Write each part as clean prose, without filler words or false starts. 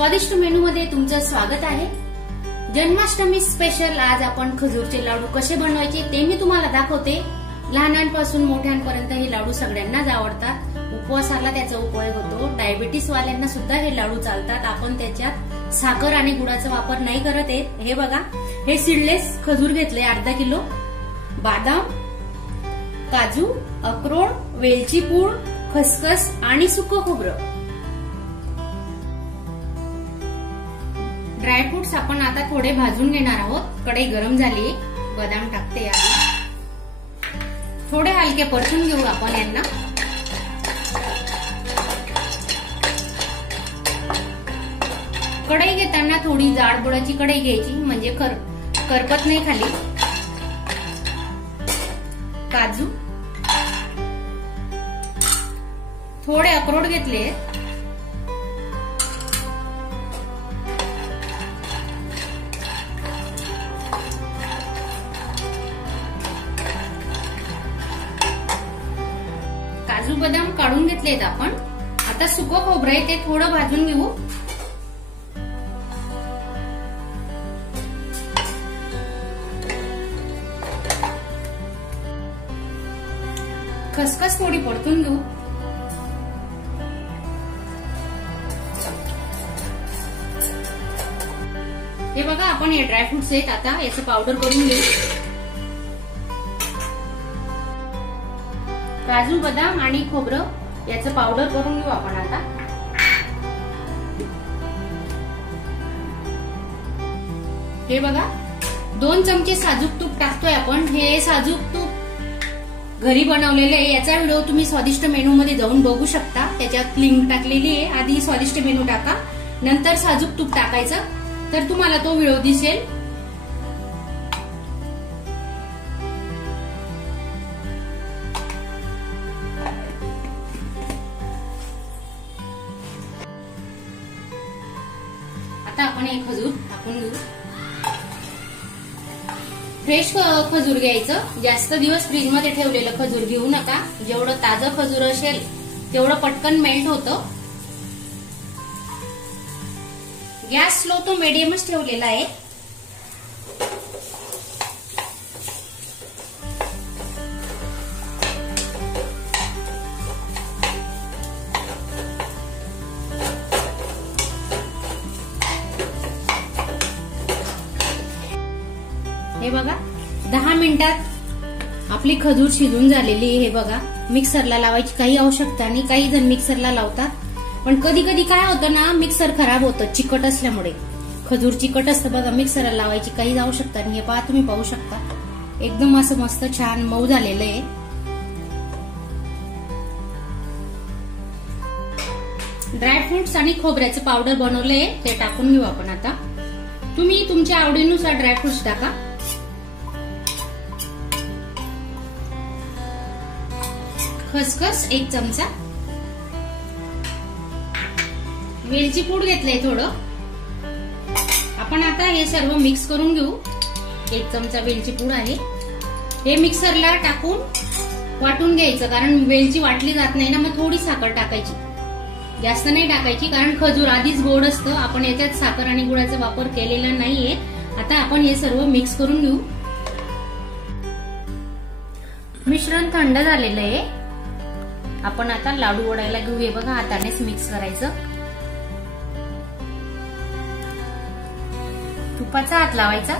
स्वादिष्ट मेनू मध्ये तुमचं स्वागत आहे। जन्माष्टमी स्पेशल आज आपण खजूरचे लाडू कसे बनवायचे ते मी तुम्हाला दाखवते। लहानांपासून मोठ्यांपर्यंत हे लाडू सगळ्यांनाच आवडतात। उपवासाला त्याचा उपयोग होतो। डायबिटीस वाल्यांना सुद्धा हे लाडू चालतात। आपण त्याच्यात साखर आणि गुळाचा वापर नाही करत आहे। हे बघा, हे सीडलेस खजूर घेतले अर्धा किलो, बदाम, काजू, अक्रोड, वेलची पूड, खसखस आणि सुकं खोबरं। ड्रायफ्रुट्स आपण आता थोडे भाजून घेणार आहोत। कढई गरम झाली, बदाम टाकते आधी, थोडे हलके परतून घेऊ आपण यांना। कढई घेताना थोडी जाड बुडाची कढई घ्यायची, म्हणजे करपत नाही खाली। काजू, थोडे अक्रोड घेतले, काजू बदाम काढून घेतलेत आपण। आता सुकं खोबरं आहे ते थोडं भाजून घेऊ। खसखस थोडी परतून घेऊ। हे बघा, आपण हे ड्रायफ्रुट्स आहेत, आता याचं पावडर करून घेऊ। काजू, बदाम आणि खोबरं याचं पावडर करून घेऊ आपण आता। हे बघा, 2 चमचे साजूक तूप टाकतोय आपण। हे साजूक तूप घरी बनवलेलं आहे। याचा व्हिडिओ तुम्ही स्वादिष्ट मेनू मध्ये जाऊन बघू शकता, त्याच्यात लिंक टाकलेली आहे। आधी स्वादिष्ट मेनू टाका, नंतर साजूक तूप टाकायचं, तर तुम्हाला तो व्हिडिओ दिसेल। आता आपण हे खजूर टाकून घेऊ। फ्रेश खजूर घ्यायचं, जास्त दिवस फ्रीज मध्ये ठेवलेलं खजूर घेऊ नका। जेवढं ताजं खजूर असेल तेवढं पटकन मेल्ट होतं। गॅस स्लो तो मीडियमच ठेवलेला आहे। हे बघा, 10 मिनिटात आपली खजूर शिजून झालेली आहे। हे बघा, मिक्सरला लावायची काही आवश्यकता नाही। काही जण मिक्सरला लावतात, पण कधी कधी काय होतं ना, मिक्सर खराब होतं चिकट असल्यामुळे। खजूर चिकट असतं बघा, मिक्सरला लावायची काही आवश्यकता नाही। हे पहा, तुम्ही पाहू शकता, एकदम असं मस्त छान मऊ झालेलं आहे। ड्रायफ्रुट्स आणि खोबऱ्याचं पावडर बनवलंय ते टाकून घेऊ आपण आता। तुम्ही तुमच्या आवडीनुसार ड्रायफ्रुट्स टाका। खसखस 1 चमचा, वेलची पूड घेतलंय थोडं। आपण आता हे सर्व मिक्स करून घेऊ। 1 चमचा वेलची पूड आहे। हे मिक्सरला टाकून वाटून घ्यायचं, कारण वेलची वाटली जात नाही ना। मग थोडी साखर टाकायची, जास्त नाही टाकायची, कारण खजूर आधीच गोड असतं। आपण याच्यात साखर आणि गुळाचा वापर केलेला नाहीये। आता आपण हे सर्व मिक्स करून घेऊ। मिश्रण थंड झालेलं आहे। आपण आता लाडू वडायला घेऊ। हे बघा, हातानेच मिक्स करायचं। तुपाचा हात लावायचा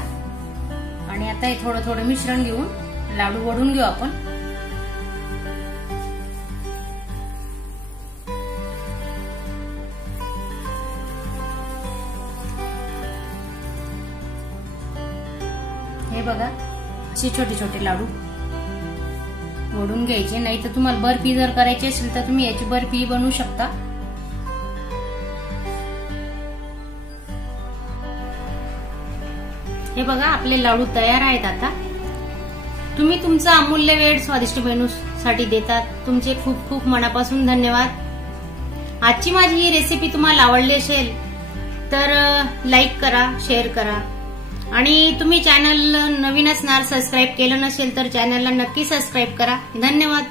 आणि आता हे थोडं थोडं मिश्रण घेऊन लाडू वडून घेऊ आपण। हे बघा, असे छोटे छोटे लाडू वडून घ्यायचे। नाही तर तुम्हाला बर्फी जर करायची असेल तर तुम्ही याची बर्फी बनवू शकता। हे बघा, आपले लाडू तयार आहेत। आता तुम्ही तुमचा अमूल्य वेळ स्वादिष्ट मेनू साठी देतात, तुमचे खूप खूप मनापासून धन्यवाद। आजची माझी ही रेसिपी तुम्हाला आवडली असेल तर लाईक करा, शेअर करा, आणि तुम्ही चॅनल नवीन असणार, सबस्क्राईब केलं नसेल तर चॅनलला नक्की सबस्क्राईब करा। धन्यवाद।